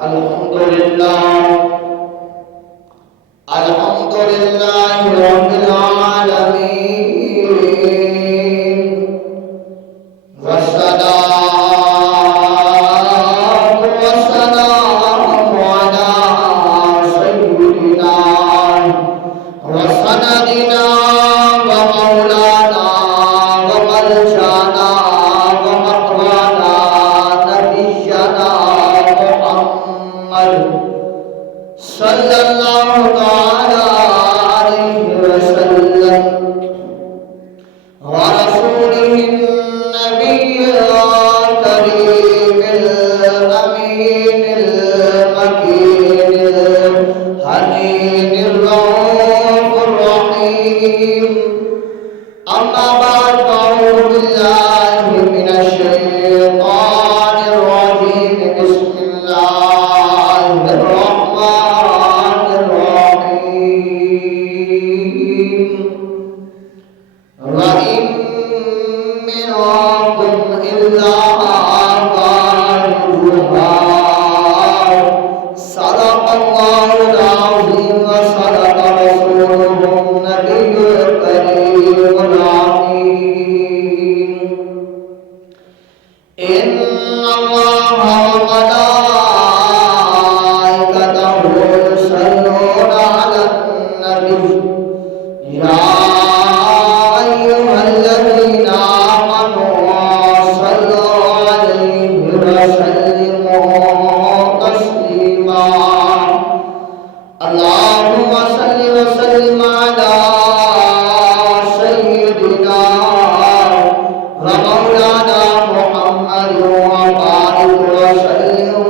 الحمد لله الحمد لله رب العالمين والصلاة والسلام على سيدنا وسندنا ومولانا ومرجانا ومقوانا نبينا محمد صلى الله تعالى عليه وسلم ورسوله النبي الكريم الأمين المكين الحنين الرؤوف الرحيم أما بعد فأعوذ بالله من الشيطان الرجيم بسم الله الرحمن الرحيم وإن منكم إلا واردها صدق الله العظيم وصدق رسوله النبي الكريم العظيم إن الله وملائكته يصلون على النبي يا أيها الذين آمنوا صلوا عليه وسلموا تسليما اللهم صل وسلم على سيدنا ومولانا محمد وبارك وسلم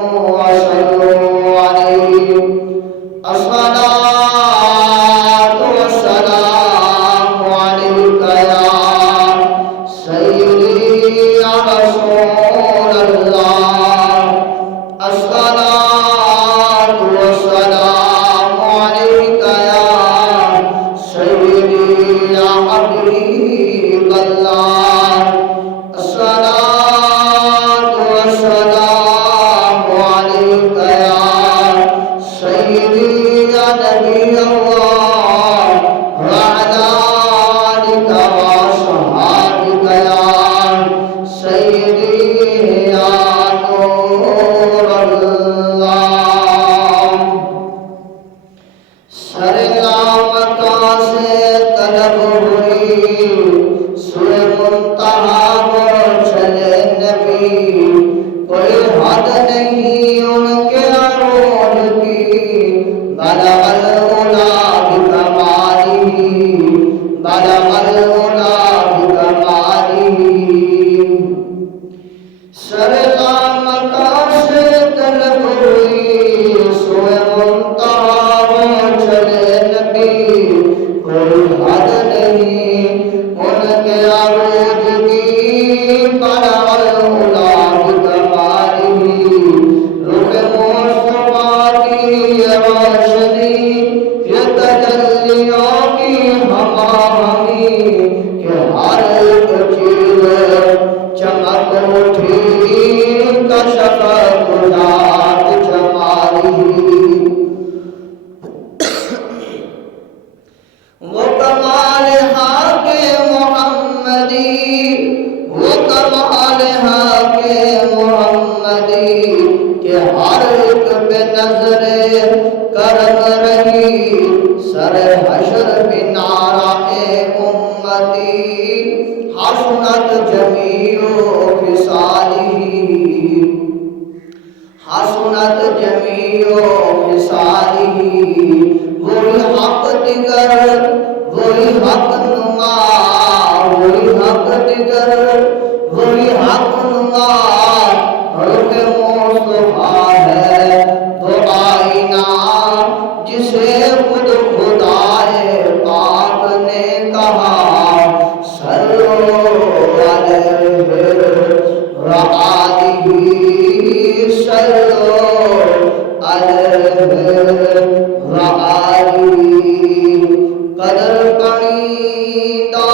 عليه الصلاة والسلام عليك يا سيدي يا رسول الله الصلاة والسلام عليك يا سيدي يا حبيب الله الصلاة والسلام عليك يا سيدي يا نبي الله وعلى آلك وصحابك يا سيدي يا نور الله سرنامکا سے طلب ہوئی سوئے منتہا وہ چلے نبی کوئی حد نہیں ان کے عروج کی بلغ العلا بکمالہ بلغ العلا بکمالہ سرنامکا سے طلب ہوئی سوئے منتہا وہ چلے نبی کوئی حد نہیں ان کے عروج کی بلغ العلا بکمالہ رخ مصطفیٰ کی روشنی یہ تجلیوں کی ہماہنگی کہ ہر ایک چیز چمک اٹھی کشف ذات جمالہ وہ کمال حق محمدی وہ کمال حق محمدی کہ ہر ایک پہ نظر کرم رہی سر حشر بنارہ امتی حسنت جمیع خصالہ حسنت جمیع خصالہ وہی حق دیگر وہی حق نما وہی حق دیگر وہی حق نما رخ مصطفیٰ ہے وہ آئینہ جسے خود خدائے پاک نے کہا صلو علیہ وآلہ صلو علیہ وآلہ قدر پڑیدہ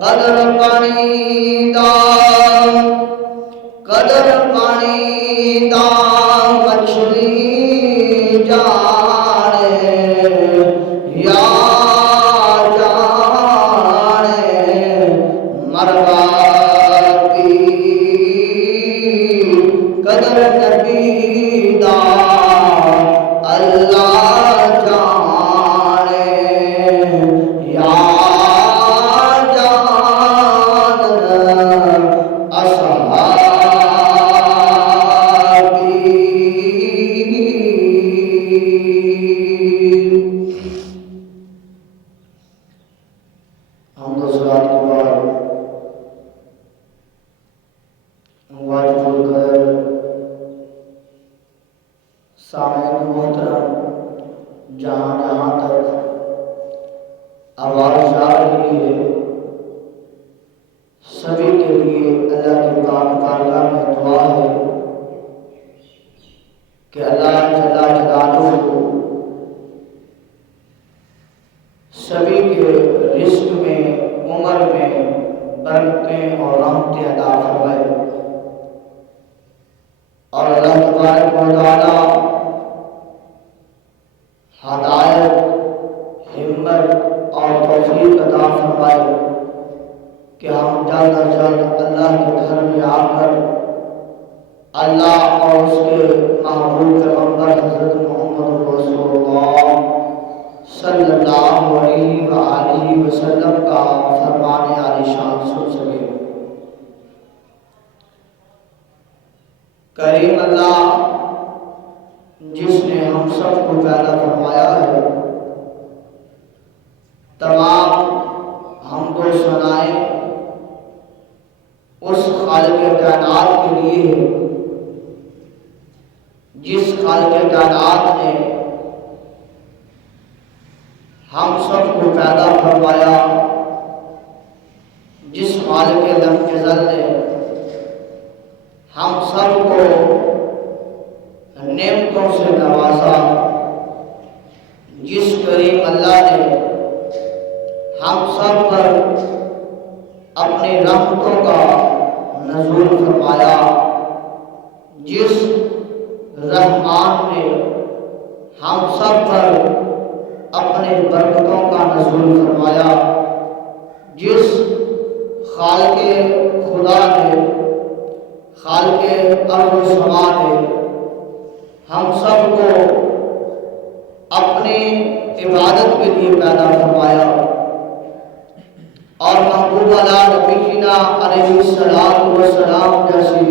قدر پڑیدہ قدر پانی دا مچھلی جانے یا جانے مرغا کی قدر نبی دا اللہ جانے یا سامعین محترم، جہاں جہاں تک آواز جا رہی ہے سبھی کے لیے اللہ کی پاک بارگاہ میں دعا ہے کہ اللہ جل جلالہ سبھی کے رزق میں، عمر میں برکتیں اور رحمتیں عطا فرمائے، اور اللہ تبارک و تعالی ہدایت، ہمت اور توفیق عطا فرمائے کہ ہم جلد از جلد اللہ کے گھر میں آ کر اللہ اور اس کے محبوب پیغمبر حضرت محمد رسول اللہ صلی اللہ علیہ وآلہ وسلم کا فرمان عالی شان سن سکے۔ کریم اللہ جس نے ہم سب کو پیدا فرمایا ہے، تمام حمد و ثنائیں اس خالق کائنات کے لیے ہے جس خالق کائنات نے ہم سب کو پیدا فرمایا، جس خالق لم یزل نے ہم سب کو نعمتوں سے نوازا، جس کریم اللہ نے ہم سب پر اپنی رحمتوں کا نزول فرمایا، جس رحمان نے ہم سب پر اپنے برکتوں کا نزول فرمایا، جس خالق خدا نے، خالق ارض و سما نے ہم سب کو اپنی عبادت کے لیے پیدا فرمایا، اور محبوب علی نبینا علیہ الصلوۃ والسلام جیسی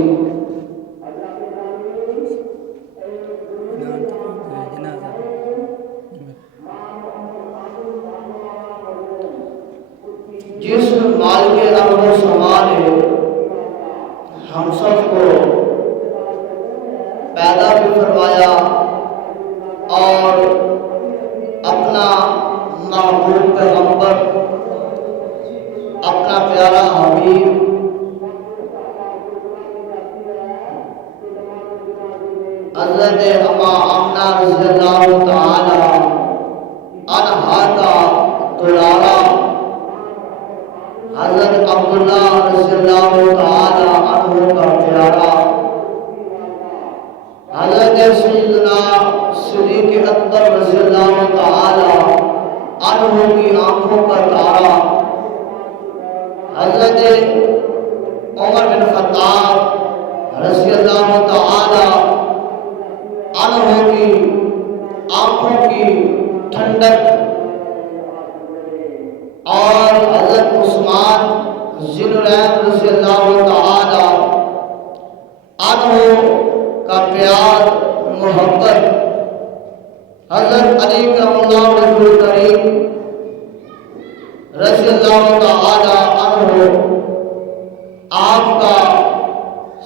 جس مالک ارض و سما نے ہم سب کو پیدا بھی فرمایا اور اپنا محبوب پیغمبر، اپنا پیارا حبیب حضرت اما آمنہ رضی اللہ تعالی عنہا کا دلارا، حضرت عبداللہ رضی اللہ تعالی عنہ کا پیارا، حضرت سیدنا صدیق اکبر رضی اللہ تعالی عنہ کی آنکھوں کا تارا، حضرت عمر بن خطاب رضی اللہ تعالی عنہ کی آنکھوں کی ٹھنڈک، اور حضرت عثمان ذی النورین رضی اللہ تعالی عنہ کا پیار، محبت، حضرت علی کرم اللہ وجہ الکریم رضی اللہ تعالی عنہ، آپ کا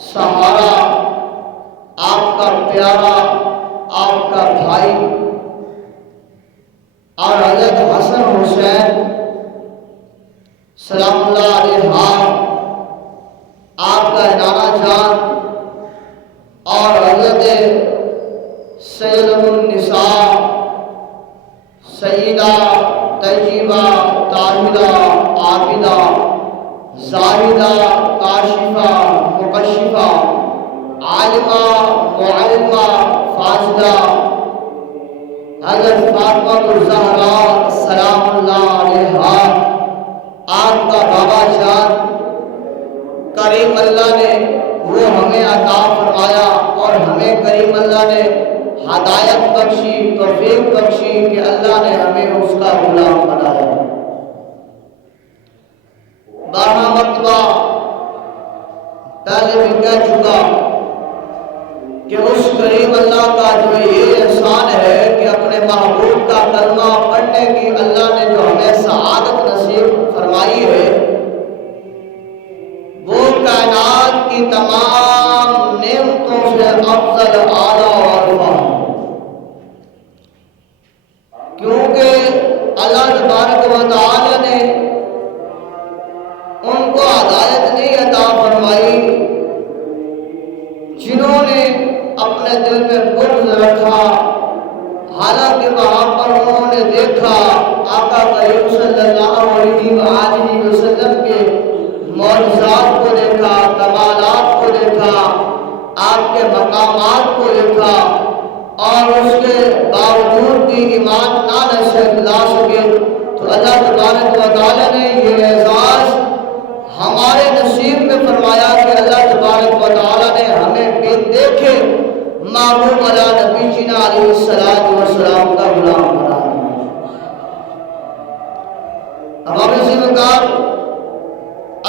سہارا، آپ کا پیارا، آپ کا بھائی، اور حضرت حسن حسین سلام اللہ علیہ آپ کا نانا جان، اور حضرت سیدۃ النساء سیدہ طیبہ طاہرہ عابدہ زاہدہ کاشفہ مکشفہ عالمہ معلمہ فاضلہ حضرت فاطمہ الزہرا سلام اللہ علیہا، آپ کا بابا جان کریم اللہ نے وہ ہمیں عطا فرمایا اور ہمیں کریم اللہ نے ہدایت بخشی، توفیق بخشی کہ اللہ نے ہمیں اس کا غلام بنایا۔ بارہ مرتبہ پہلے بھی کہہ چکا کہ اس کریم اللہ کا جو یہ احسان ہے کہ اپنے محبوب کا کلمہ پڑھنے کی اللہ نے جو ہمیں سعادت نصیب فرمائی ہے، وہ کائنات کی تمام نعمتوں سے افضل اعلیٰ اور ارفع، کیونکہ اللہ تبارک و تعالی نے ان کو ہدایت نہیں عطا فرمائی جنہوں نے اپنے دل میں بغض رکھا، حالانکہ وہاں پر انہوں نے دیکھا آقا کریم صلی اللہ علیہ وآلہ وسلم کے معجزات کو دیکھا، کمالات کو دیکھا، آپ کے مقامات کو دیکھا، اور اس کے باوجود بھی ایمان نہ لا سکے، تو اللہ تبارک و تعالیٰ نے یہ اعزاز ہمارے نصیب میں فرمایا کہ اللہ تبارک و تعالیٰ نے ہمیں بن دیکھے محبوب علی نبی جینا علیہ السلام کا غلام بنا دیا۔ اب آپ اسی مقام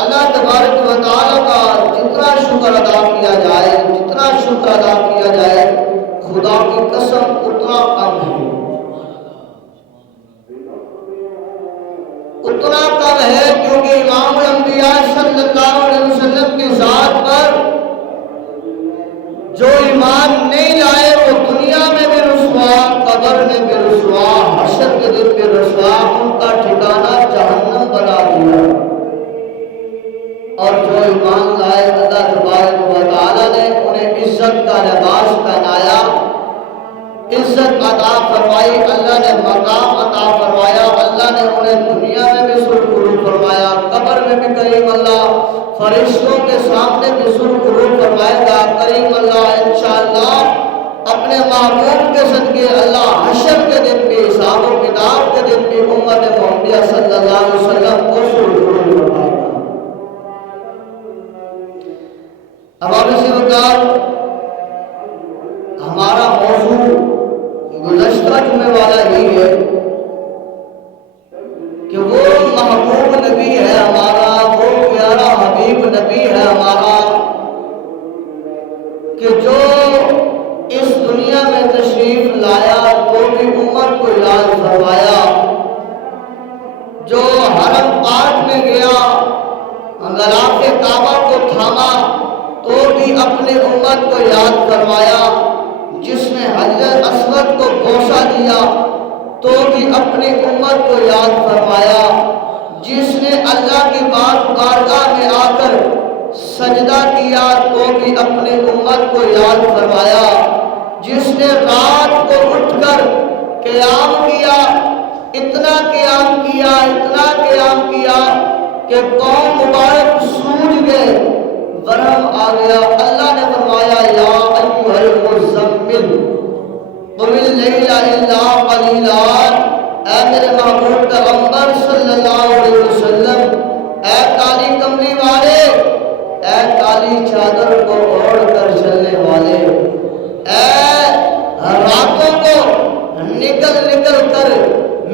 اللہ تبارک و تعالیٰ کا جتنا شکر ادا کیا جائے، جتنا شکر ادا کیا جائے، خدا کی قسم اتنا کم ہے، اتنا کم ہے، کیونکہ امام الانبیاء صلی اللہ علیہ وسلم کی ذات پر جو ایمان نہیں لائے وہ دنیا میں بھی رسوا، قبر میں بھی رسوا، حشر کے دن بھی رسوا، ان کا ٹھکانہ جہنم بنا دیا۔ اور جو ایمان لائے اللہ تبارک و تعالیٰ نے انہیں عزت کا لباس پہنایا، عزت عطا فرمائی، اللہ نے مقام عطا فرمایا، اللہ نے انہیں دنیا میں بھی سرخرو فرمایا، قبر میں بھی کریم اللہ فرشتوں کے سامنے بھی سرخرو فرمائے گا کریم اللہ انشاءاللہ اپنے محبوب کے صدقے اللہ حشر کے دن بھی، حساب و کتاب کے دن بھی امت محمدیہ صلی اللہ علیہ وسلم کو سرخرو فرمائے گا۔ اب آپ اسی وقت ہمارا موضوع گزشتہ جمعے والا ہی ہے کہ وہ محبوب نبی ہے ہمارا، وہ پیارا حبیب نبی ہے ہمارا، کہ جو اس دنیا میں تشریف لایا تو بھی امت کو یاد فرمایا، جو حرم پاک میں گیا غلاف کعبہ کو تھاما تو بھی اپنے امت کو یاد فرمایا، جس نے حجر اسود کو بوسہ دیا تو بھی اپنی امت کو یاد فرمایا، جس نے اللہ کی بارگاہ میں آ کر سجدہ کیا تو بھی اپنی امت کو یاد فرمایا، جس نے رات کو اٹھ کر قیام کیا، اتنا قیام کیا، اتنا قیام کیا کہ قوم مبارک سوج گئے، برہم آ گیا، اللہ نے فرمایا یا ایھا المزمل قم اللیل الا قلیلا، اے میرے محبوب پیغمبر صلی اللہ علیہ وسلم، اے کالی کملی والے، اے کالی چادر کو اوڑھ کر چلنے والے، اے راتوں کو نکل کر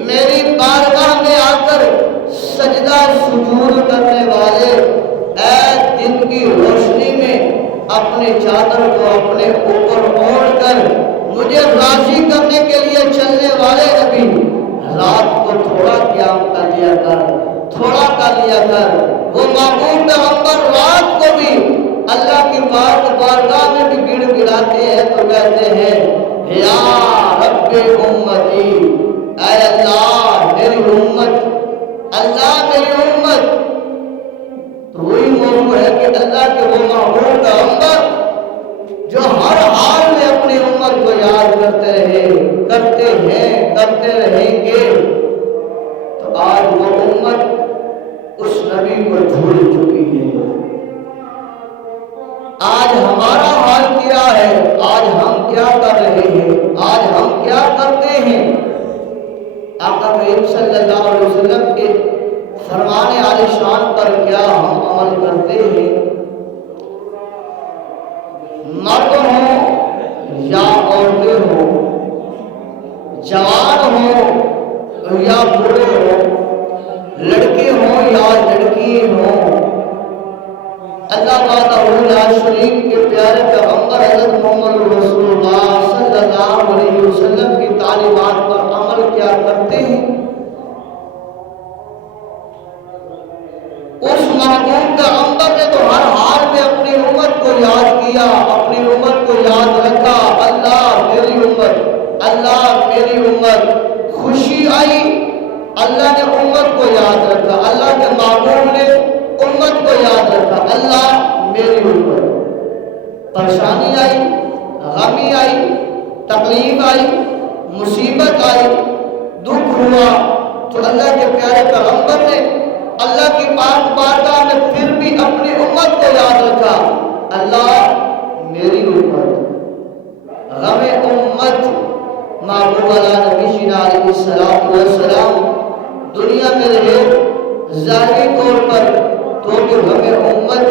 میری بارگاہ میں آ کر سجدہ سجود کرنے والے، اے دن کی روشنی میں اپنے چادر کو اپنے اوپر اوڑھ کر مجھے راضی کرنے کے لیے چلنے والے نبی، رات کو تھوڑا قیام کر لیا کر، تھوڑا کر لیا کر۔ وہ محبوب پیغمبر رات کو بھی اللہ کی بارگاہ میں بھی گڑ گڑاتے ہیں تو کہتے ہیں یا رب امتی، اے اللہ میری امت، اللہ میری امت۔ تو وہی موضوع ہے کہ اللہ کے وہ محبوب پیغمبر جو ہر حال میں اپنی امت کو یاد کرتے رہے، کرتے ہیں، کرتے رہیں گے، تو آج وہ امت اس نبی کو بھول چکی ہے۔ آج ہمارا حال کیا عمل کرتے ہیں، مرد ہوں یا عورتیں ہوں، جوان ہوں یا بوڑھے ہوں، لڑکے ہوں یا لڑکی ہوں، اللہ وحدہ لا شریک کے پیارے پیغمبر حضرت محمد رسول اللہ صلی اللہ علیہ وسلم کی تعلیمات پر عمل کیا کرتے ہیں۔ اس محبوب پیغمبر نے تو ہر حال میں اپنی امت کو یاد کیا، اپنی امت کو یاد رکھا، اللہ میری امت، اللہ میری امت، خوشی آئی اللہ نے امت کو یاد رکھا، اللہ کے محبوب نے امت کو یاد رکھا، اللہ میری امت، پریشانی آئی، غمی آئی، تکلیف آئی، مصیبت آئی، دکھ ہوا تو اللہ کے پیارے پیغمبر نے اللہ کی پاک بارگاہ میں پھر بھی اپنی امت کو یاد رکھا، اللہ میری امت، غم امت۔ محبوب علیہ نبی جینا علیہ السلام دنیا میں رہے ظاہری طور پر تو بھی غم امت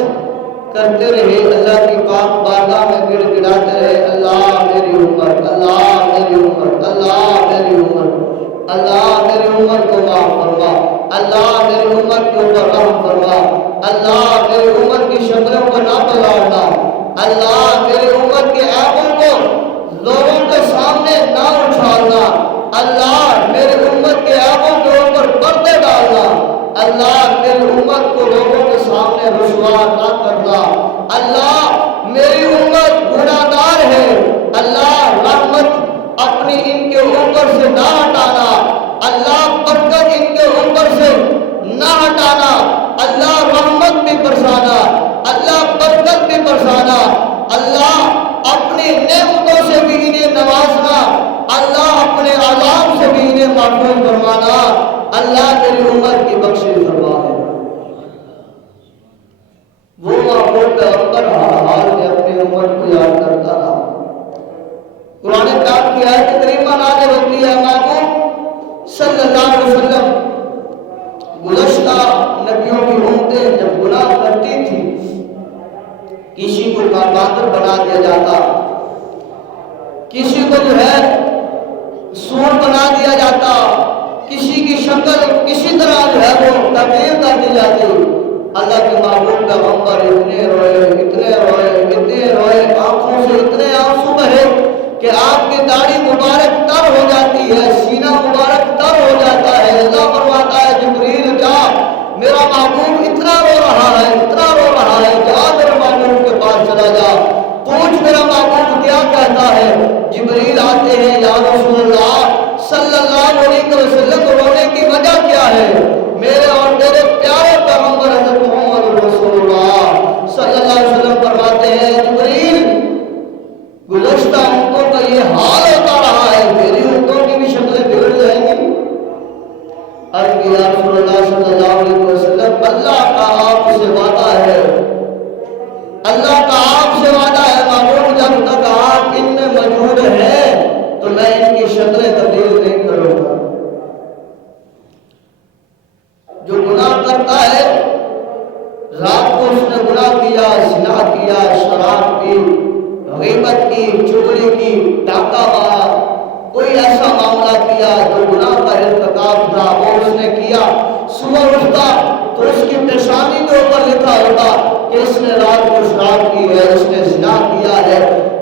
کرتے رہے، اللہ کی پاک بارگاہ میں گڑ گڑاتے رہے، اللہ میری امت، اللہ میری امت، اللہ میری امت، اللہ میری امت کو معاف فرما، اللہ میری امت کے اوپر رحم فرما، اللہ میری امت کی شکلوں کو نہ بگاڑنا، اللہ میری امت کے عیبوں کو لوگوں کے سامنے نہ اچھالنا، اللہ میری امت کے عیبوں کے اوپر پردے ڈالنا، اللہ میری امت کو لوگوں کے سامنے رسوا نہ کرنا، اللہ میری امت گناہ گار ہے، اللہ رحمت اپنی ان کے اوپر سے نہ ہٹانا، اللہ برکت ان کے اوپر سے نہ ہٹانا، اللہ رحمت بھی برسانا، اللہ برکت بھی برسانا، اللہ اپنی نعمتوں سے بھی انہیں نوازنا، اللہ اپنے عذاب سے بھی انہیں محفوظ فرمانا، اللہ میری امت کی بخشش فرما ہے۔ وہ محبوب پیغمبر ہر حال میں اپنی امت کو یاد کرتا رہا۔ قرآن پاک کی آیت کریمہ نازل ہوتی ہے، محبوب صلی اللہ علیہ وسلم گزشتہ نبیوں کی امتیں جب گناہ کرتی تھی، کسی کو باندر بنا دیا جاتا، کسی کو جو ہے سور بنا دیا جاتا، کسی کی شکل کسی طرح جو ہے وہ تبدیل کر دی جاتی، اللہ کے محبوب پیغمبر اتنے روئے، اتنے روئے، اتنے روئے، آنکھوں سے اتنے آنسو بہے کہ آپ کی داڑھی مبارک تر ہو جاتی ہے، سینہ مبارک تر ہو جاتا ہے، اللہ فرماتا ہے جبریل جا، میرا محبوب اتنا رو رہا ہے، اتنا رو رہا ہے، جا میرے محبوب کے پاس چلا جا، پوچھ میرا محبوب کیا کہتا ہے۔ جبریل آتے ہیں، یا رسول اللہ صلی اللہ علیہ وسلم رونے کی وجہ کیا ہے؟ میرے اور میرے پیارے پیغمبر حضرت محمد رسول اللہ صلی اللہ علیہ وسلم فرماتے ہیں، جبریل گزشتہ امتوں کا یہ حال ہوتا رہا ہے، میری امتوں کی بھی شکلیں بگڑ جائیں گی۔ عرض یا رسول اللہ صلی اللہ علیہ وسلم، اللہ کا آپ سے وعدہ ہے، اللہ کا آپ سے وعدہ ہے، محبوب جب تک آپ ان میں موجود ہیں تو میں ان کی شکلیں تبدیل نہیں کروں گا۔ جو گناہ کرتا ہے، رات کو اس نے گناہ کیا، زنا کیا، شراب پی، غیبت کی، چغلی کی، ڈاکہ مارا، کوئی ایسا معاملہ کیا جو گناہ کا ارتکاب تھا وہ اس نے کیا، صبح اٹھتا تو اس کی پیشانی کے اوپر لکھا ہوتا کہ اس نے رات کو شراب کی ہے، اس نے زنا کیا ہے،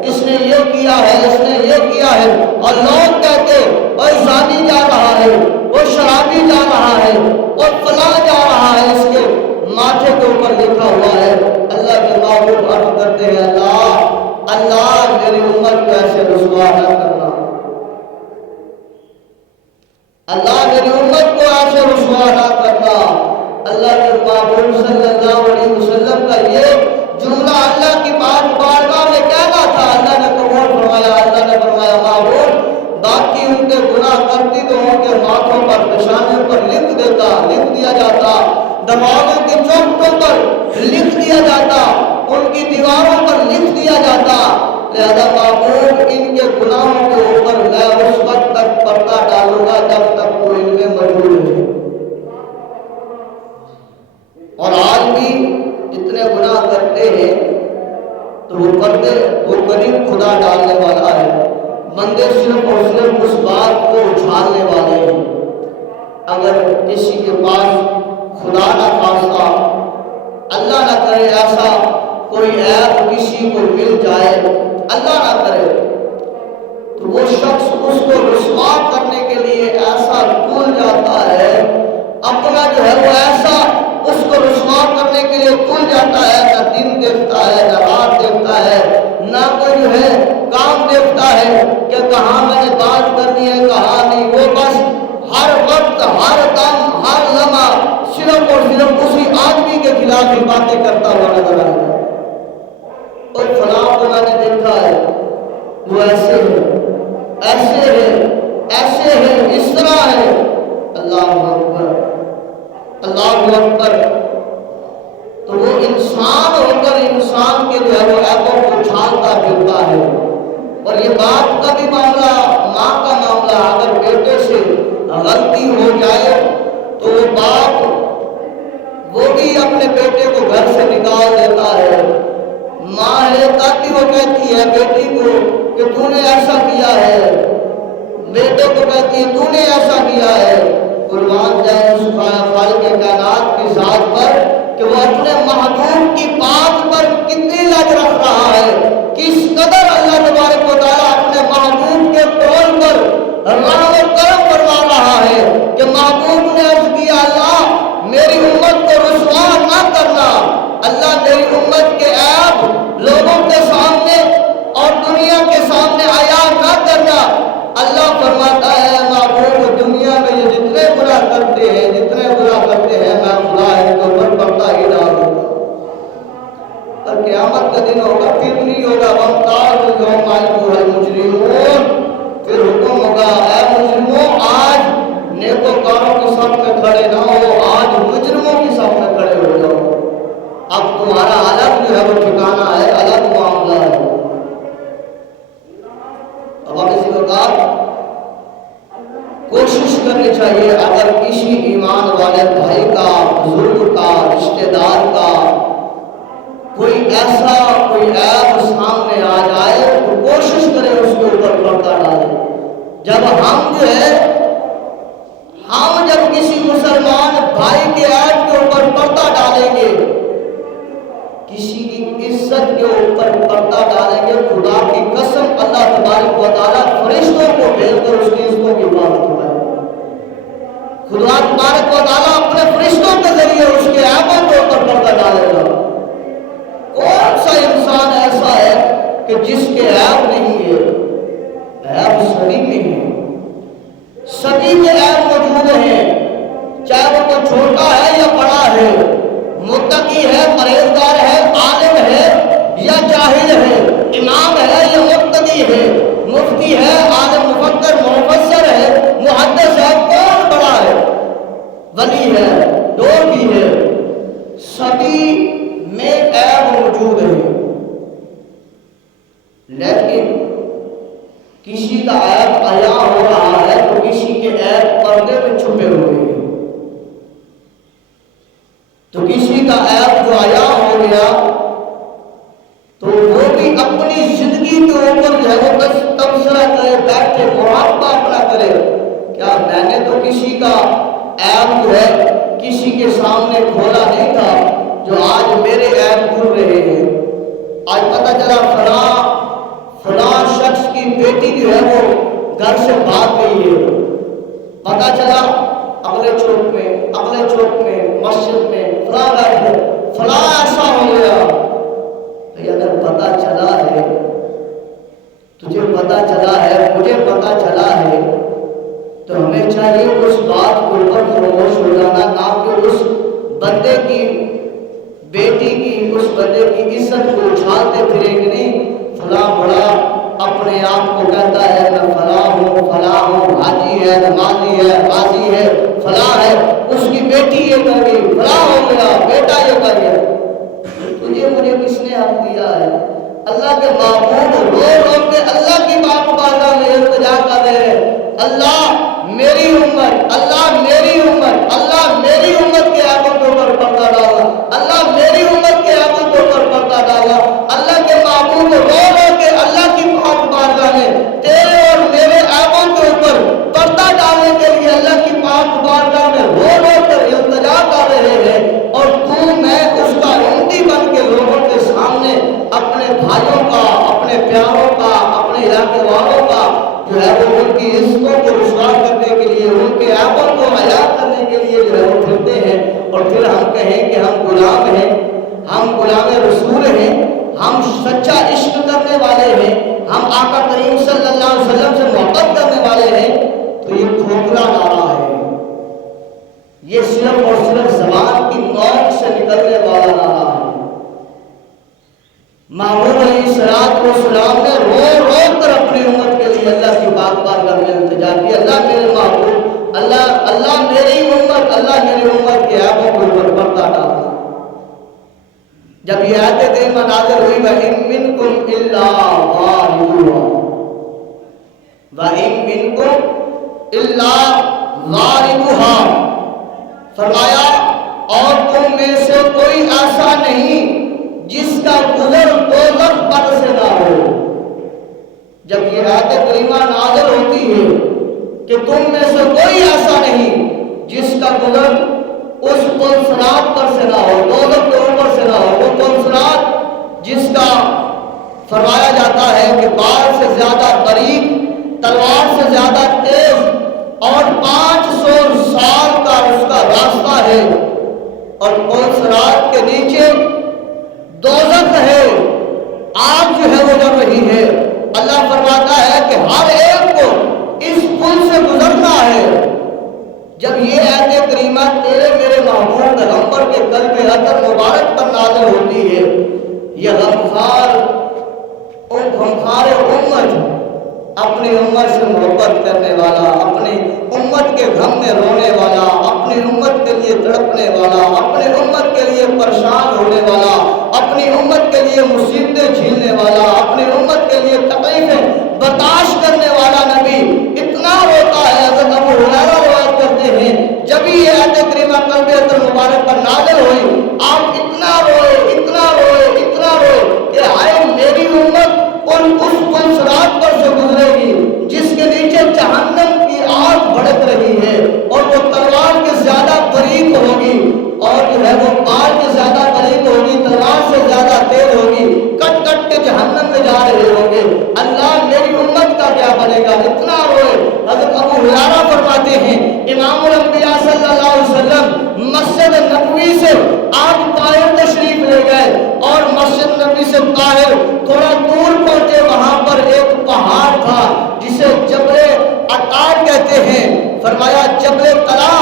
اس نے یہ کیا ہے، اس نے یہ کیا ہے، اور لوگ کہتے وہ زانی جا رہا ہے، وہ شرابی جا رہا ہے، وہ فلاں جا رہا ہے، اس کے ماتھے کے اوپر لکھا ہوا ہے۔ اللہ کے محبوب عرض کرتے ہیں، اللہ میری امت کو ایسے رسوا نہ کرنا، اللہ میری امت کو ایسے رسوا نہ کرنا۔ اللہ کے محبوب صلی اللہ علیہ وسلم کا یہ جملہ اللہ کی پاک بارگاہ میں کہنا تھا، اللہ نے قبول فرمایا، اللہ نے فرمایا محبوب باقی ان کے گناہ کرتی تو ان کے ماتھوں پر، پیشانیوں پر لکھ دیا جاتا، دروازوں کی چوکھٹوں پر لکھ دیا جاتا، ان کی دیواروں پر لکھ دیا جاتا، لہذا محبوب ان کے گناہوں کے اوپر میں اس وقت تک پردہ ڈالوں گا جب تک وہ ان میں موجود ہے۔ اور آج بھی اتنے گناہ کرتے ہیں تو وہ قریب خدا ڈالنے والا ہے. بندے صرف اور صرف اس بات کو اچھالنے والے ہیں. اگر کسی کے پاس خدا نہ خواستہ اللہ نہ کرے ایسا کوئی عیب کسی کو مل جائے، اللہ نہ کرے، تو وہ شخص اس کو رسوا کرنے کے لیے ایسا بھول جاتا ہے، اپنا جو ہے وہ ایسا اس کو رسوا کرنے کے لیے بھول جاتا ہے، نہ دن دیکھتا ہے نہ رات دیکھتا ہے، نہ کوئی جو ہے کام دیکھتا ہے کہ کہاں میں نے بات کرنی ہے کہاں نہیں. وہ بس ہر وقت ہر دم ہر لمحہ صرف اور صرف اسی آدمی کے خلاف ہی باتیں کرتا ہوا نظر آتا ہے. اور فلاں کو میں نے دیکھا ہے، وہ ایسے ہے ایسے ہے ایسے ہے، اس طرح ہے. اللہ اکبر اللہ اکبر. تو وہ انسان ہو کر انسان کے جو ہے وہ عیبوں کو چھالتا پھرتا ہے. اور یہ باپ کا بھی معاملہ، ماں کا معاملہ، اگر بیٹے سے غلطی ہو جائے تو وہ باپ وہ بھی اپنے بیٹے کو گھر سے نکال دیتا ہے. ماں ہے تاکہ وہ کہتی ہے بیٹی کو کہ تو نے ایسا کیا ہے، بیٹے کو کہتی ہے تو نے ایسا کیا ہے. قربان جائے اس خالق کائنات کی ذات پر کہ وہ اپنے محبوب کی بات پر کتنی لج رکھ رہا ہے، کس قدر اللہ تبارک و تعالیٰ اپنے محبوب کے قول پر رحم و کرم فرما رہا ہے کہ محبوب نے عرض کیا اللہ میری امت کو رسوا نہ کرنا، اللہ میری امت کے عیب لوگوں کے سامنے اور دنیا کے سامنے عیاں نہ کرنا. اللہ فرماتا ہے محبوب دنیا میں یہ جتنے گناہ کرتے ہیں میں خدا ان کے اوپر پردہ ہی ڈال دوں گا. اور قیامت کا دن ہوگا پھر نہیں ہوگا وَامْتَازُوا الْيَوْمَ أَيُّهَا الْمُجْرِمُونَ. پھر حکم ہوگا اے مجرموں آج نیکوکاروں کی صف میں کھڑے نہ ہو، آج مجرموں کی صف میں کھڑے ہو جاؤ. اب تمہارا الگ جو ہے وہ ٹھکانہ ہے، الگ معاملہ ہے. اب ہم اسی وقت کوشش کرنی چاہیے اگر کسی ایمان والے بھائی کا، بزرگ کا، رشتہ دار کا کوئی ایسا کوئی عیب سامنے آ جائے تو کوشش کرے اس کے اوپر پردہ ڈالے. جب ہم جو ہے جب کسی مسلمان بھائی کے عیب کے اوپر پردہ ڈالیں گے، کسی کی عزت کے اوپر پردہ ڈالیں گے، خدا کی قسم اللہ تبارک و تعالیٰ فرشتوں کو بھیج کر اس کی عزتوں کی حفاظت کرے. خدا تبارک و تعالیٰ اپنے فرشتوں کے ذریعے اس کے عیبوں کے اوپر پردہ ڈالے گا. کون سا انسان ایسا ہے کہ جس کے عیب نہیں ہے؟ عیب سبھی میں ہے، سبھی کے عیب موجود ہیں، چاہے وہ کوئی چھوٹا ہے یا بڑا ہے، متقی ہے، پرہیزگار ہے، عالم ہے یا جاہل ہے، امام ہے یا مقتدی ہے، مفتی ہے، عالم مفکر مفسر ہے، محدث ہے، کون بڑا ہے، ولی ہے، ڈوبی ہے، سبھی میں عیب موجود ہے. لیکن کسی کا عیب عیاں ہو رہا ہے تو کسی کے عیب پردے میں چھپے ہوئے ہیں. تو کسی کا عیب جو عیاں ہو گیا تو وہ بھی اپنی زندگی کے اوپر جو ہے وہ بس تبصرہ کرے، بیٹھ کے محاسبہ اپنا کرے. کیا میں نے تو کسی کا عیب جو ہے کسی کے سامنے کھولا نہیں تھا جو آج میرے عیب کھل رہے ہیں. آج پتہ چلا فلاں شخص کی بیٹی جو ہے وہ گھر سے بھاگ گئی ہے، پتہ چلا اگلے چوک میں مسجد میں فلاں گھر ہے، فلاں ایسا ہو گیا. تو اگر پتہ چلا ہے، تجھے پتہ چلا ہے، مجھے پتہ چلا ہے، تو ہمیں چاہیے اس بات کو اوپر خاموش ہو جانا، نہ کہ اس بندے کی بیٹی کی، اس بندے کی عزت کو اچھالتے پھریں گے. نہیں فلاں بڑا اپنے آپ کو کہتا ہے میں فلاں ہوں، حاجی ہے، نمازی ہے، غازی ہے، فلاں ہے، اس کی بیٹی یہ کر گئی، فلاں ہو گیا، بیٹا یہ کر گیا. تجھے مجھے کس نے حق دیا ہے؟ اللہ کے معبود رو کے اللہ کی بات بارگاہ میں التجا کر رہے ہیں، اللہ میری امت، اللہ میری امت، اللہ میری امت کے عیبوں کے اوپر پردہ ڈالنا، اللہ میری امت کے کو رو رو کے اللہ کی پاک بارگاہ میں تیرے اور میرے عیبوں کے اوپر پردہ ڈالنے کے لیے اللہ کی پاک بارگاہ میں رو رو کر التجا کر رہے ہیں، اور تو میں اس کا امتی بن کے لوگوں کے سامنے اپنے بھائیوں کا، اپنے پیاروں کا، اپنے علاقے والوں کا جو ہے وہ ان کی عزتوں کو رسوا کرنے کے لیے، ان کے عیبوں کو عیاں کرنے کے لیے جو ہے وہ پھرتے ہیں، اور پھر ہم کہیں کہ ہم غلام ہیں، ہم غلام رسول ہیں، ہم سچا عشق کرنے والے ہیں، ہم آقا کریم صلی اللہ علیہ وسلم سے محبت کرنے والے ہیں، تو یہ کھوکھلا نعرہ ہے، یہ صرف اور صرف زبان کی نوک سے نکلنے والا نعرہ ہے۔ محمود علیہ السلام نے رو رو کر اپنی امت کے لیے اللہ کی پاک بارگاہ میں التجا کی، اللہ میرے محبوب، اللہ میری امت، اللہ میری امت کے عیبوں کے اوپر پردہ ڈالنا۔ جب یہ آیت کریمہ نازل ہوئی وَإِن مِّنكُمْ إِلَّا وَارِدُهَا، وَإِن مِّنكُمْ إِلَّا وَارِدُهَا، فرمایا اور تم میں سے کوئی ایسا نہیں جس کا گزر دوزخ پر سے نہ ہو۔ جب یہ آیت کریمہ نازل ہوتی ہے کہ تم میں سے کوئی ایسا نہیں جس کا گزر اس پل صراط پر سے نہ ہو، دوزخ کے اوپر سے نہ ہو، وہ پل صراط جس کا فرمایا جاتا ہے کہ بال سے زیادہ باریک، تلوار سے زیادہ تیز، اور 500 سال کا اس کا راستہ ہے، اور پل صراط کے نیچے دوزخ ہے، آگ جو ہے وہ جل رہی ہے۔ اللہ فرماتا ہے کہ ہر ایک کو اس پل سے گزرنا ہے۔ جب یہ آیت کریمہ تیرے میرے محبوب پیغمبر کے قلب اطہر مبارک پر نازل ہوتی ہے، یہ غمخوار امت، اپنی امت سے محبت کرنے والا، اپنی امت کے غم میں رونے والا، اپنی امت کے لیے تڑپنے والا، اپنی امت کے لیے پریشان ہونے والا، اپنی امت کے لیے مصیبتیں جھیلنے والا، اپنی امت کے لیے تکلیفیں برداشت کرنے والا نبی اتنا روتا ہے۔ حضرت ابو ہریرہ روایت کرتے ہیں جب یہ آیت کریمہ قلب اطہر مبارک پر نازل ہوئی، آپ اتنا روئے، اتنا روئے، اتنا روئے کہ آئے میری امت اور اس پل صراط پر سے گزرے گی جس کے نیچے جہنم کی آگ بھڑک رہی ہے، اور وہ تلوار کے زیادہ باریک ہوگی، اور جو ہے وہ بال کے زیادہ باریک ہوگی، تلوار سے زیادہ تیز ہوگی، کٹ کٹ کے جہنم میں جا رہے ہوں گے۔ اللہ میری امت کا کیا بنے گا؟ اتنا روئے۔ حضرت ابو ہریرہ فرماتے ہیں امام الانبیاء صلی اللہ علیہ وسلم مسجد نبوی سے آپ طاہر تشریف لے گئے، اور مسجد نبوی سے طاہر تھوڑا دور پہنچے، وہاں پر ایک پہاڑ تھا جسے جبل عطار کہتے ہیں۔ فرمایا جبل طلا،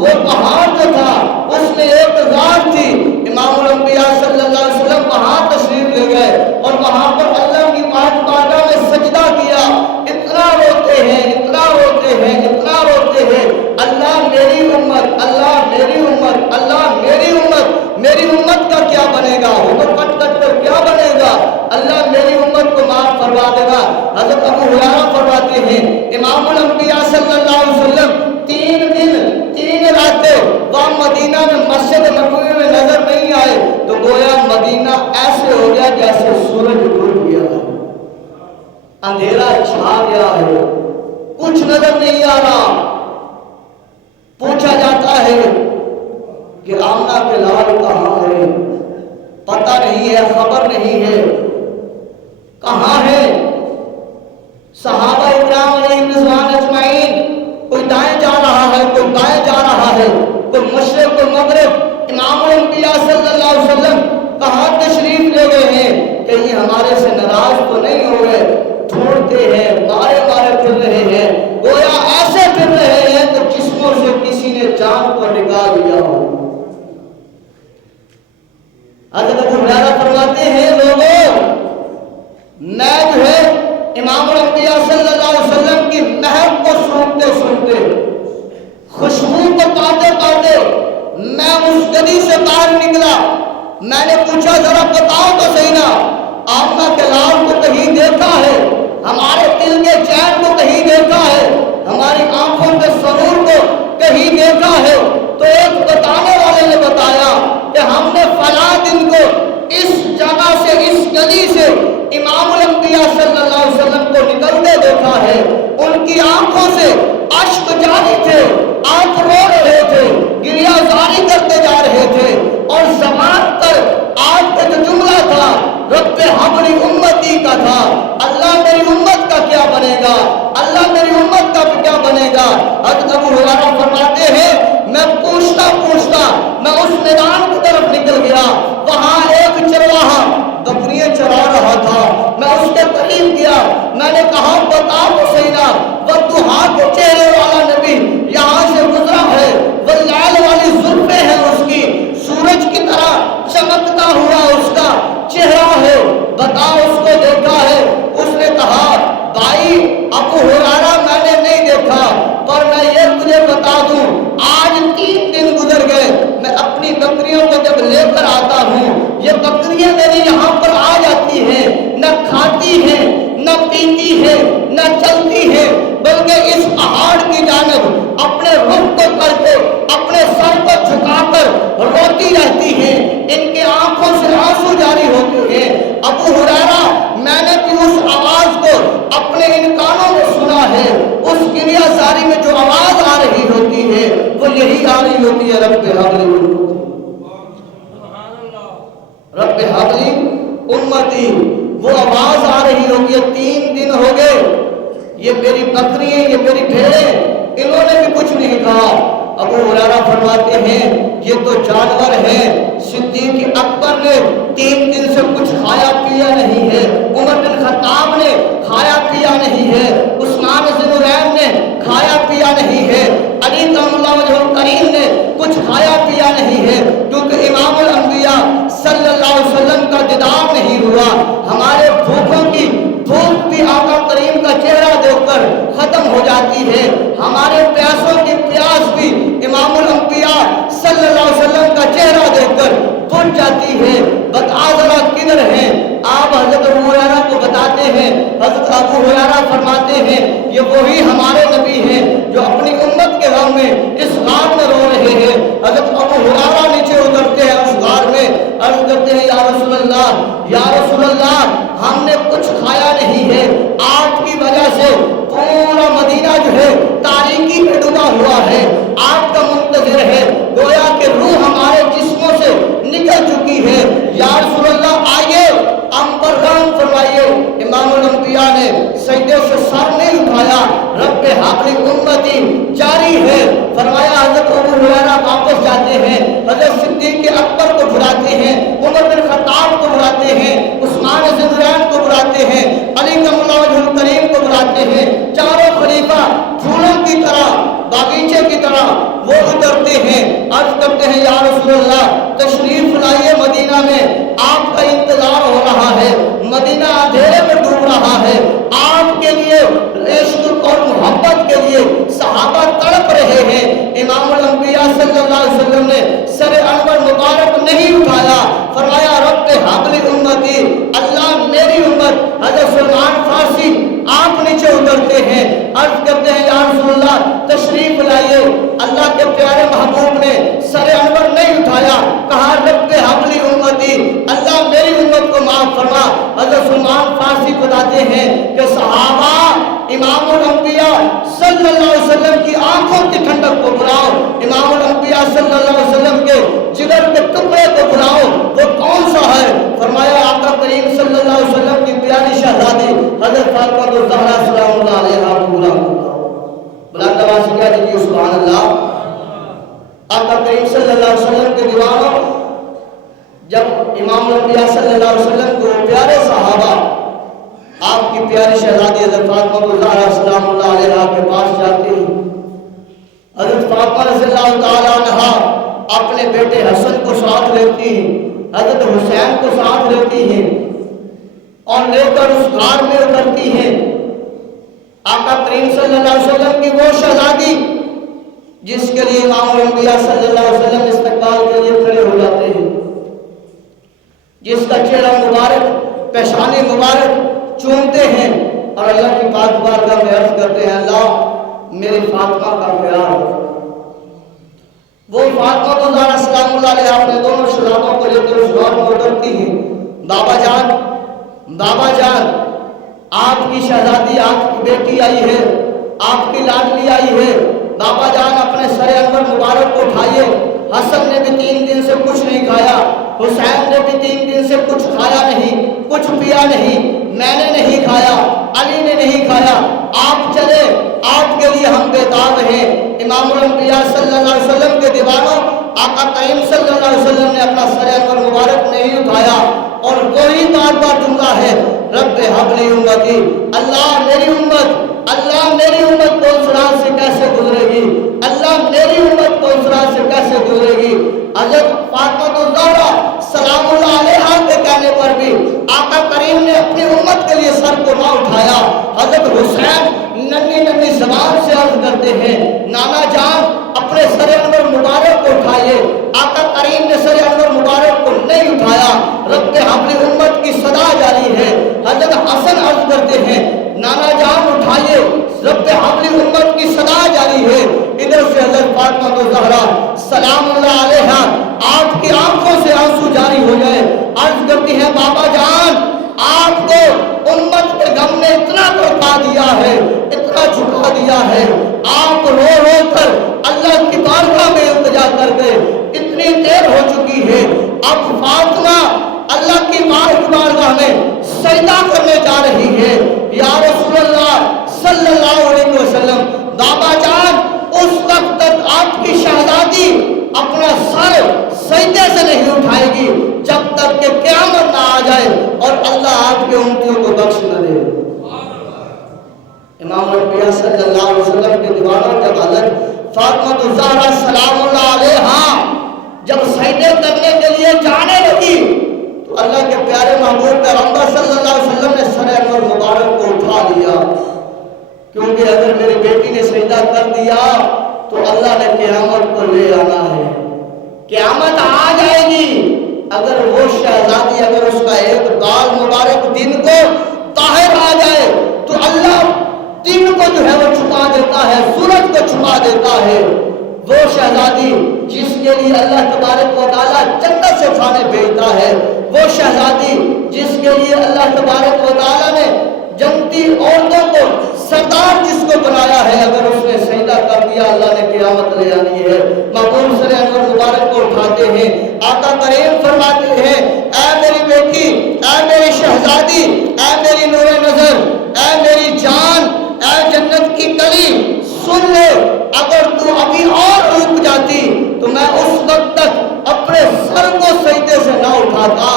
وہ پہاڑ جو تھا اس میں ایک غار تھی، امام الانبیاء صلی اللہ علیہ وسلم وہاں تشریف لے گئے، اور وہاں پر اللہ کی پاک بارگاہ میں سجدہ کیا۔ اتنا روتے ہیں، اتنا روتے ہیں، اتنا روتے ہیں، اللہ میری امت، اللہ میری امت، اللہ میری امت، میری امت کا کیا بنے گا؟ وہ تو کٹ کٹ کر کیا بنے گا؟ اللہ میری امت کو معاف فرما دے گا۔ حضرت ابو ہریرہ فرماتے ہیں امام الانبیاء صلی اللہ علیہ وسلم 3 دن 3 راتیں وہاں مدینہ میں مسجد نبوی میں نظر نہیں آئے، تو گویا مدینہ ایسے ہو گیا جیسے سورج ڈوب گیا ہے، اندھیرا چھا گیا ہے، کچھ نظر نہیں آ رہا۔ پوچھا جاتا ہے کہ آمنہ کے لال کہاں ہے؟ پتہ نہیں ہے، خبر نہیں ہے، کہاں ہے؟ صحابہ اکرام علیہم رضوان اجمعین، کوئی دائیں جا رہا ہے، کوئی بائیں جا رہا ہے، کوئی مشرق کوئی مغرب۔ امام الانبیاء صلی اللہ علیہ وسلم کہاں تشریف لے گئے ہیں کہ یہ ہمارے سے ناراض تو نہیں ہو گئے؟ ڈھونڈتے ہیں، مارے مارے پھر رہے ہیں، گویا ایسے پھر رہے ہیں کہ جسموں سے کسی نے جان کو نکال دیا ہو۔ حضرت ابو ہریرہ فرماتے ہیں لوگوں، میں جو ہے امام الانبیاء صلی اللہ علیہ وسلم کی مہک کو سونگتے سونگتے، خوشبو کو پاتے پاتے میں اس گلی سے باہر نکلا۔ میں نے پوچھا ذرا بتاؤ تو صحیح نا، آمنہ کے لال کو کہیں دیکھا ہے؟ ہمارے دل کے چین کو کہیں دیکھا ہے؟ ہماری آنکھوں کے سرور کو کہیں دیکھا ہے؟ تو ایک بتانے والے نے بتایا کہ ہم نے فلاں دن کو اس جگہ سے، اس گلی سے امام الانبیاء صلی اللہ علیہ وسلم کو نکلتے دیکھا ہے، ان کی آنکھوں سے اشک جاری تھے، آنکھ رو رہے تھے، گریہ زاری کرتے جا رہے تھے، اور زبان پر آج کا جو جملہ تھا رب حبلی امتی کا تھا، اللہ میری امت کا کیا بنے گا، اللہ میری امت کا کیا بنے گا۔ حضرت ابو ہریرہ فرماتے ہیں میں پوچھتا پوچھتا میں اس میدان کی طرف نکل گیا، وہاں ایک چرواہا بکریاں چرا رہا تھا، میں اس کے قریب گیا، میں نے کہا بتا تو صحیح نا، وہ دوہا کے چہرے والا نبی یہاں سے گزرا ہے، وہ لال والی زلفیں ہیں اس کی، سورج کی طرح چمکتا ہوا اس کا چہرہ ہے، بتا اس کو دیکھا ہے؟ اس نے کہا بھائی ابو ہریرہ میں نے نہیں دیکھا، پر میں یہ تجھے بتا دوں آج 3 دن گزر گئے، میں اپنی بکریوں کو جب لے کر آتا ہوں یہ بکریاں میری یہاں پر آ جاتی ہیں، نہ کھاتی ہیں نہ پیتی ہیں نہ چلتی ہیں، بلکہ اس پہاڑ کی جانب اپنے رخ کو کر کے اپنے سر کو جھکا کر روتی رہتی ہیں، ان کے آنکھوں سے آنسو جاری ہوتے ہیں۔ ابو ہریرہ میں نے بھی اس آواز کو اپنے ان کانوں میں سنا ہے، اس گریہ زاری میں جو آواز آ رہی ہوتی ہے وہ یہی آ رہی ہوتی ہے رب حبلی رب حبلی امتی، وہ آواز آ رہی ہوگی۔ 3 دن ہو گئے، یہ میری بکریاں یہ میری بھیڑیں انہوں نے بھی کچھ نہیں کہا۔ ابو ہریرہ فرماتے ہیں یہ تو جانور ہیں، صدیق اکبر نے 3 دن سے کچھ کھایا پیا نہیں ہے، عمر بن خطاب نے کھایا پیا نہیں ہے، عثمان ذو النورین نے کھایا پیا نہیں ہے، علی کرم اللہ وجہہ کریم نے کچھ کھایا پیا نہیں ہے، کیونکہ امام الانبیاء صلی اللہ علیہ وسلم کا دیدار نہیں ہوا۔ ہمارے بھوکوں کی بھوک بھی آقا کریم کا چہرہ دیکھ کر ختم ہو جاتی ہے، ہمارے پیاسوں کی پیاس بھی امام الانبیاء صلی اللہ علیہ وسلم کا چہرہ دیکھ کر بجھ جاتی ہے۔ بتا ذرا کدھر ہیں آپ؟ حضرت ابو ہریرہ کو بتاتے ہیں، حضرت ابو ہریرہ فرماتے ہیں یہ وہی ہمارے نبی ہیں جو اپنی امت کے غم میں اس غار میں رو رہے ہیں۔ حضرت ابو ہریرہ نیچے اترتے ہیں اس غار میں، عرض کرتے ہیں یا رسول اللہ یا رسول اللہ ہم نے کچھ کھایا نہیں ہے، آپ کی وجہ سے پورا مدینہ جو ہے تاریکی میں ڈوبا ہوا ہے، آپ کا منتظر ہے، گویا کہ روح ہمارے جسموں سے نکل چکی ہے، یا رسول اللہ آئیے ہم پر رحم فرمائیے۔ امام الانبیاء نے سجدے سے سر نہیں اٹھایا، رب حبلی امتی جاری ہے۔ فرمایا حضرت ابو ہریرہ واپس جاتے ہیں، حضرت صدیق اکبر کو بلاتے ہیں، عمر بن خطاب کو بلاتے ہیں، عثمان ذو النورین کو بلاتے ہیں، علی کرم اللہ وجہہ کریم کو بلاتے ہیں، چاروں خلیفہ پھولوں کی طرح باغیچے کی طرح وہ اترتے ہیں، عرض کرتے ہیں یا رسول اللہ تشریف لائیے مدینہ میں، آپ کا انتظار ہو رہا ہے، مدینہ اندھیرے میں ڈوب رہا ہے، آپ کے لیے عشق اور محبت کے لیے صحابہ تڑپ رہے ہیں۔ امام الانبیاء صلی اللہ علیہ وسلم نے سر انور مبارک نہیں اٹھایا، فرمایا رب حبلی امتی، اللہ میری امت۔ حضرت سلمان فارسی آپ نیچے اترتے ہیں، عرض کرتے ہیں یا رسول اللہ تشریف لائیے، اللہ کے پیارے محبوب نے سر انور نہیں اٹھایا، کہا رب حبلی امتی، اللہ میری امت کو معاف فرما۔ حضرت سلمان فارسی بتاتے ہیں کہ صحابہ امام الانبیاء صلی اللہ علیہ وسلم کی آنکھوں کی ٹھنڈک کو بلاؤ، امام الانبیاء صلی اللہ علیہ وسلم کے جگر کے ٹکڑے کو بلاؤ، وہ کون سا ہے؟ فرمایا آقا کریم صلی اللہ علیہ وسلم کی پیاری شہزادی حضرت فاطمہ الزہرا سلام اللہ علیہا کو بلند آواز سے کہہ دیجیے سبحان اللہ۔ آقا کریم صلی اللہ علیہ وسلم کے دیوانوں جب امام الانبیاء صلی اللہ علیہ وسلم کو پیارے صحابہ آپ کی پیاری شہزادی حضرت فاطمہ الزہرا سلام اللہ علیہا کے پاس جاتے ہیں، حضرت فاطمہ رضی اللہ تعالیٰ عنہا اپنے بیٹے حسن کو ساتھ لیتی ہیں، حضرت حسین کو ساتھ لیتی ہیں اور لے کر اس غار میں اترتی ہیں۔ آقا کریم صلی اللہ علیہ وسلم کی وہ شہزادی جس کے لیے امام الانبیاء صلی اللہ علیہ وسلم استقبال کے لیے کھڑے ہو جاتے ہیں، جس کا چہرہ مبارک پیشانی مبارک چومتے ہیں اور اللہ کی پاک بارگاہ میں عرض کرتے ہیں اللہ میری فاطمہ کا پیار ہو۔ وہ فاطمہ الزہرا سلام اللہ علیہا اپنے دونوں شہزادوں کو لے کر اس غار میں اترتی ہیں، بابا جان بابا جان آپ کی شہزادی آپ کی بیٹی آئی ہے، آپ کی لاڈلی آئی ہے، بابا جان اپنے سر انور مبارک کو اٹھائیے۔ حسن نے بھی 3 دن سے کچھ نہیں کھایا، حسین نے بھی 3 دن سے کچھ کھایا نہیں، کچھ پیا نہیں، میں نے نہیں کھایا، علی نے نہیں کھایا، آپ چلے، آپ کے لیے ہم بیتاب ہیں۔ امام الانبیاء صلی اللہ علیہ وسلم کے دیوانوں، آقا کریم صلی اللہ علیہ وسلم نے اپنا سر انور مبارک نہیں اٹھایا، اور وہی بار بار جملہ ہے، رب ہب لی امتی، اللہ میری امت، اللہ میری امت پولسرات سے کیسے گزرے گی، اللہ میری امت پولسرات سے کیسے گزرے گی۔ حضرت فاطمہ الزہرا سلام اللہ علیہا کے کہنے پر بھی آقا کریم نے اپنی امت کے لیے سر کو نہ اٹھایا۔ حضرت حسین ننھی ننھی زبان سے عرض کرتے ہیں، نانا جان اپنے سر انور مبارک کو اٹھائیے، آقا کریم نے سر انور مبارک کو نہیں اٹھایا۔ رب حبل امت کی صدا جاری ہے۔ حضرت حسن عرض کرتے ہیں، نانا جان اٹھائیے، رب حبل امت کی صدا جاری ہے۔ ادھر سے حضرت فاطمہ الزہرا سلام اللہ علیہا آپ کی آنکھوں سے آنسو جاری ہو گئے، عرض کرتی ہیں، بابا جان آپ کو امت کے غم نے اتنا تڑپا دیا ہے، اتنا جھکا دیا ہے، آپ رو رو کر اللہ کی بارگاہ میں التجا کر گئے، اتنی دیر ہو چکی ہے، اب فاطمہ اللہ کی بارگاہ میں سجدہ کرنے جا رہی ہے۔ یا رسول اللہ صلی اللہ علیہ وسلم، بابا جان اس وقت تک آپ کی شہزادی اپنا سر سجدے سے نہیں اٹھائے گی جب تک کہ قیامت نہ آ جائے اور اللہ آپ کے امتیوں کو بخش نہ دے۔ امام الانبیاء صلی اللہ علیہ وسلم کے دیوانوں جب حضرت فاطمہ الزہرا سلام اللہ علیہا جب سجدے کرنے کے لیے جانے لگی تو اللہ کے پیارے محبوب پیغمبر صلی اللہ علیہ وسلم نے سر انور مبارک کو اٹھا لیا، کیونکہ اگر میری بیٹی نے سجدہ کر دیا تو اللہ نے قیامت کو لے آنا ہے، قیامت آ جائے گی۔ اگر وہ شہزادی اگر اس کا ایک بال مبارک دن کو طاہر آ جائے تو اللہ دن کو جو ہے وہ چھپا دیتا ہے، سورج کو چھپا دیتا ہے۔ وہ شہزادی جس کے لیے اللہ تبارک و تعالیٰ جنت سے کھانے بھیجتا ہے، وہ شہزادی جس کے لیے اللہ تبارک و تعالیٰ نے جنتی عورتوں کو سردار جس کو بنایا ہے، اگر اس نے سجدہ کر دیا اللہ نے قیامت لے آنی ہے۔ محبوب سر انور مبارک کو اٹھاتے ہیں، آقا کریم فرماتے ہیں، اے میری بیٹی، اے میری شہزادی، اے میری نور نظر، اے میری جان، اے جنت کی کلی، سن لے، اگر تو ابھی اور رک جاتی تو میں اس وقت تک اپنے سر کو سجدے سے نہ اٹھاتا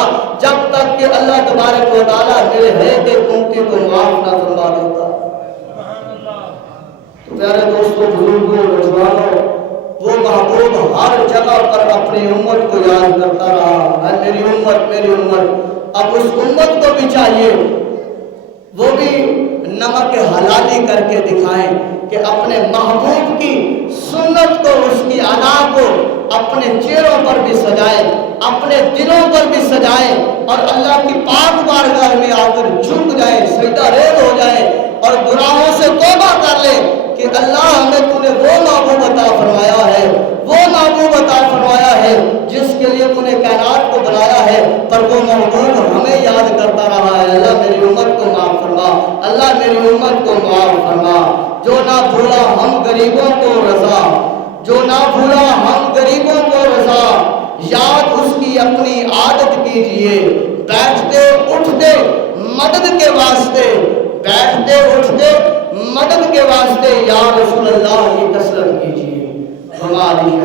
جب تک کہ اللہ تبارک و تعالیٰ میرے ہے کہ امتی کو معاف نہ فرما دیتا۔ تو پیارے دوستوں، بزرگوں، نوجوانوں، وہ محبوب ہر جگہ پر اپنی امت کو یاد کرتا رہا، اے میری امت، میری امت۔ اب اس امت کو بھی چاہیے وہ بھی نمک حلالی کر کے دکھائیں کہ اپنے محبوب کی سنت کو، اس کی ادا کو اپنے چہروں پر بھی سجائیں، اپنے دلوں پر بھی سجائیں، اور اللہ کی پاک بارگاہ میں آ کر جھک جائیں، سجدہ ریز ہو جائیں اور گناہوں سے توبہ کر لیں کہ اللہ ہمیں تو نے وہ محبوب عطا فرمایا ہے، وہ محبوب عطا فرمایا ہے جس کے لیے تو نے کائنات کو بنایا ہے، پر وہ محبوب ہمیں یاد کرتا رہا ہے۔ اللہ میری امت کو معاف فرما، اللہ میری امت کو معاف فرما۔ جو نہ بھولا ہم غریبوں کو رضا، جو نہ بھولا ہم غریبوں کو رضا، یاد اس کی اپنی عادت کیجئے، بیٹھتے اٹھتے مدد کے واسطے، بیٹھتے اٹھتے مدد کے واسطے یا رسول اللہ کی کثرت کیجئے۔ ہماری